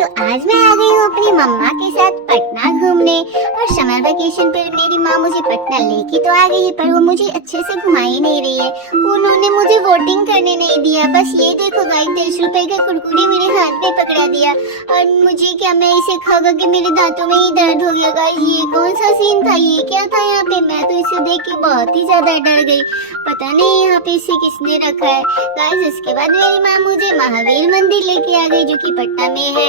तो आज मैं आ गई हूँ अपनी मम्मा के साथ पटना घूमने। और समर वेकेशन पर मेरी माँ मुझे पटना लेके तो आ गई है, पर वो मुझे अच्छे से घुमा ही नहीं रही है। उन्होंने मुझे वोटिंग करने नहीं दिया। बस ये देखो गाइस, 10 रुपए का कुरकुरे मेरे हाथ में पकड़ा दिया। और मुझे क्या, मैं इसे खा के मेरे दांतों में ही दर्द हो गया। गाइस ये कौन सा सीन था, ये क्या था यहाँ पे? मैं तो इसे देख के बहुत ही ज्यादा डर गई। पता नहीं यहाँ पे इसे किसने रखा है। गाइस इसके बाद मेरी माँ मुझे महावीर मंदिर लेके आ गई, जो कि पटना में है।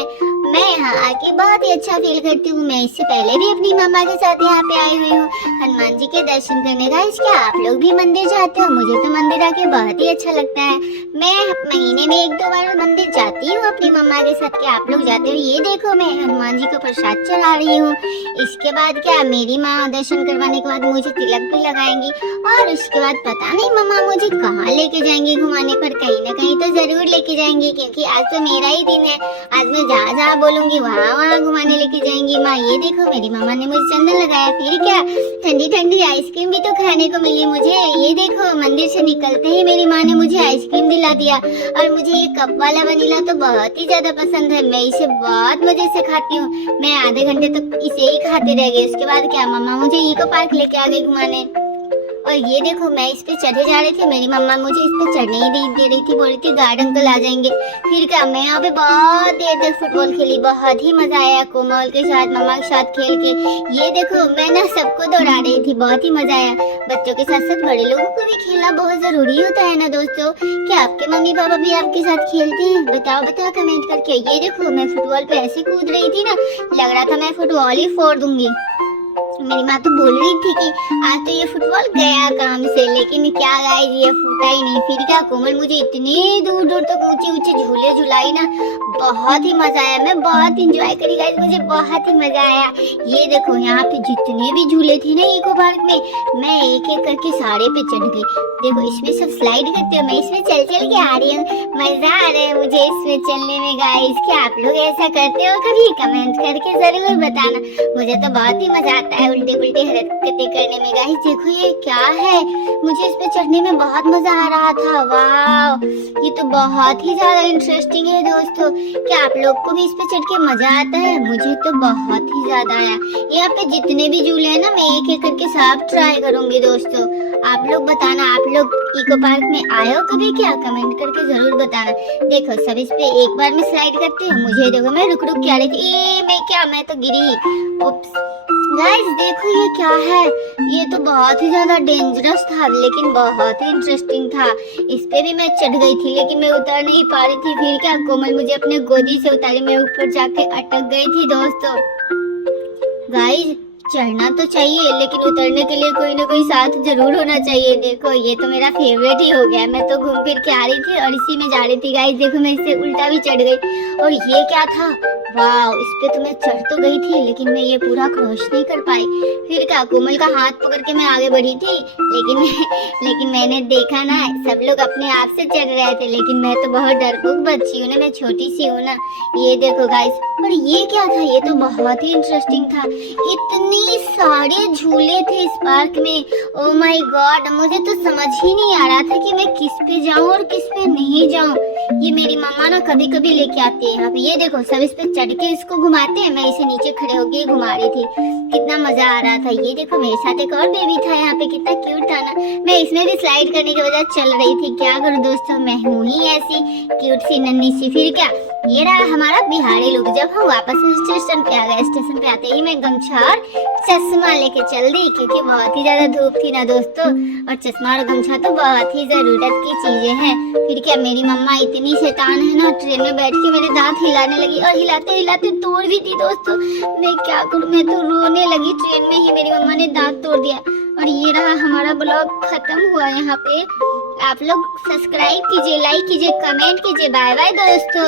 मैं यहाँ आके बहुत ही अच्छा फील करती हूँ। मैं इससे पहले भी अपनी मम्मा के साथ यहाँ पे आई हुई हूँ हनुमान जी के दर्शन करने। गाइस क्या आप लोग भी मंदिर जाते हो? मुझे तो मंदिर आके बहुत ही अच्छा लगता है। मैं महीने में 1-2 बार मंदिर जाती हूँ अपनी मम्मा के साथ। क्या आप लोग जाते हो? ये देखो मैं हनुमान जी को प्रसाद चढ़ा रही हूँ। इसके बाद क्या, मेरी माँ दर्शन करवाने के बाद मुझे तिलक भी लगाएंगी। और उसके बाद पता नहीं मम्मा मुझे कहाँ लेके जाएंगी घुमाने, पर कहीं ना कहीं तो जरूर लेके जाएंगी, क्योंकि आज तो मेरा ही दिन है। आज मैं जहाँ जहाँ बोलूंगी वहाँ वहाँ घुमाने लेके जाएंगी माँ। ये देखो मेरी मम्मा ने मुझे चंदन लगाया। फिर क्या, ठंडी ठंडी आइसक्रीम भी तो खाने को मिली मुझे। ये देखो मंदिर से निकलते ही मेरी माँ ने मुझे आइसक्रीम दिला दिया। और मुझे ये कप वाला वनीला तो बहुत ही ज्यादा पसंद है। मैं इसे बहुत मजे से खाती हूँ। मैं आधे घंटे तक इसे ही खाते रह गई। उसके बाद क्या, मम्मा मुझे इको पार्क लेके आ गई घुमाने। और ये देखो मैं इस पे चढ़े जा रही थी, मेरी मम्मा मुझे इस पे चढ़ने ही नहीं दे रही थी। बोल रही थी गार्ड अंकल आ जाएंगे। फिर क्या, मैं यहाँ पे बहुत देर तक फुटबॉल खेली। बहुत ही मजा आया कोमल के साथ, मम्मा के साथ खेल के। ये देखो मैं ना सबको दौड़ा रही थी, बहुत ही मजा आया। बच्चों के साथ साथ बड़े लोगों को भी खेलना बहुत जरूरी होता है ना दोस्तों। क्या आपके मम्मी पापा भी आपके साथ खेलते हैं? बताओ बताओ कमेंट करके। ये देखो मैं फुटबॉल पे ऐसे कूद रही थी ना, लग रहा था मैं फुटबॉल ही फोड़ दूंगी। मेरी माँ तो बोल रही थी कि आज तो ये फुटबॉल गया काम से, लेकिन क्या गाइस ये फूटा ही नहीं। फिर क्या, कोमल मुझे इतनी दूर दूर तक ऊंचे ऊंचे झूले झुलाई ना, बहुत ही मजा आया। मैं बहुत इंजॉय करी गाइस, मुझे बहुत ही मजा आया। ये देखो यहाँ पे जितने भी झूले थे ना इको पार्क में, मैं एक एक करके सारे पे चढ़ गई। देखो इसमें सब स्लाइड करते हो, मैं इसमें चल चल के आ रही हूँ। मजा आ रहा है मुझे इसमें चलने में। गाइस क्या आप लोग ऐसा करते हो कभी? कमेंट करके जरूर बताना। मुझे तो बहुत ही मजा आता है उल्टे पुल्टे हरकतें करने में। गाइस देखो ये क्या है, मुझे इस पे चढ़ने में बहुत मजा आ रहा था। वाह ये तो बहुत ही ज्यादा इंटरेस्टिंग है दोस्तों। क्या आप लोग को भी इस पे चढ़ के मजा आता है? मुझे तो बहुत ही ज्यादा आया। यहाँ पे जितने भी झूले हैं ना, मैं एक एक करके सब ट्राई करूंगी दोस्तों। आप लोग बताना, आप लोग इको पार्क में आए हो कभी? क्या कमेंट करके जरूर बताना। देखो सब इस पे एक बार में स्लाइड करते हैं। मुझे देखो मैं रुक रुक के आ रही थी, मैं तो गिरी। उप्स। गाइस देखो ये क्या है, ये तो बहुत ही ज्यादा डेंजरस था, लेकिन बहुत ही इंटरेस्टिंग था। इस पे भी मैं चढ़ गई थी, लेकिन मैं उतर नहीं पा रही थी। फिर क्या, कोमल मुझे अपने गोदी से उतारी, मैं ऊपर जाके अटक गई थी दोस्तों। गाइस चढ़ना तो चाहिए, लेकिन उतरने के लिए कोई ना कोई साथ जरूर होना चाहिए। देखो ये तो मेरा फेवरेट ही हो गया। मैं तो घूम फिर के आ रही थी और इसी में जा रही थी। गाइस देखो मैं इससे उल्टा भी चढ़ गई। और ये क्या था, वाह इस पे तो मैं चढ़ तो गई थी, लेकिन मैं ये पूरा क्रॉस नहीं कर पाई। फिर क्या, कोमल का हाथ पकड़ के मैं आगे बढ़ी थी, लेकिन मैंने देखा ना सब लोग अपने आप से चढ़ रहे थे, लेकिन मैं तो बहुत डरपोक बच्ची हूँ ना, मैं छोटी सी हूँ ना। ये देखो गाइस, और ये क्या था, ये तो बहुत ही इंटरेस्टिंग था। इतनी सारे झूले थे इस पार्क में। ओ माय गॉड, मुझे तो समझ ही नहीं आ रहा था कि मैं किस पे जाऊं और किस पे नहीं जाऊं। ये मेरी मम्मा ना कभी कभी लेके आती है यहाँ पे। ये देखो सब इस पे चढ़ के इसको घुमाते हैं, मैं इसे नीचे खड़े होके घुमा रही थी। कितना मजा आ रहा था। ये देखो मेरे साथ एक और बेबी था यहाँ पे, कितना क्यूट था ना। मैं इसमें भी स्लाइड करने के बजाय चल रही थी। क्या करूँ दोस्तों, मैं हूँ ही ऐसी क्यूट सी नन्ही सी। फिर क्या, ये रहा हमारा बिहारी लुक। जब हम वापस स्टेशन पे आ गए, स्टेशन पे आते ही मैं गमछा और चश्मा लेके चल दी, क्योंकि बहुत ही ज्यादा धूप थी ना दोस्तों। और चश्मा और गमछा तो बहुत ही जरूरत की चीजें हैं। फिर क्या, मेरी मम्मा इतनी शैतान है ना, ट्रेन में बैठ के मेरे दांत हिलाने लगी, और हिलाते हिलाते तोड़ भी दी दोस्तों। मैं क्या करूँ, मैं तो रोने लगी। ट्रेन में ही मेरी मम्मा ने दांत तोड़ दिया। और ये रहा हमारा ब्लॉग खत्म हुआ यहाँ पे। आप लोग सब्सक्राइब कीजिए, लाइक कीजिए, कमेंट कीजिए। बाय बाय दोस्तों।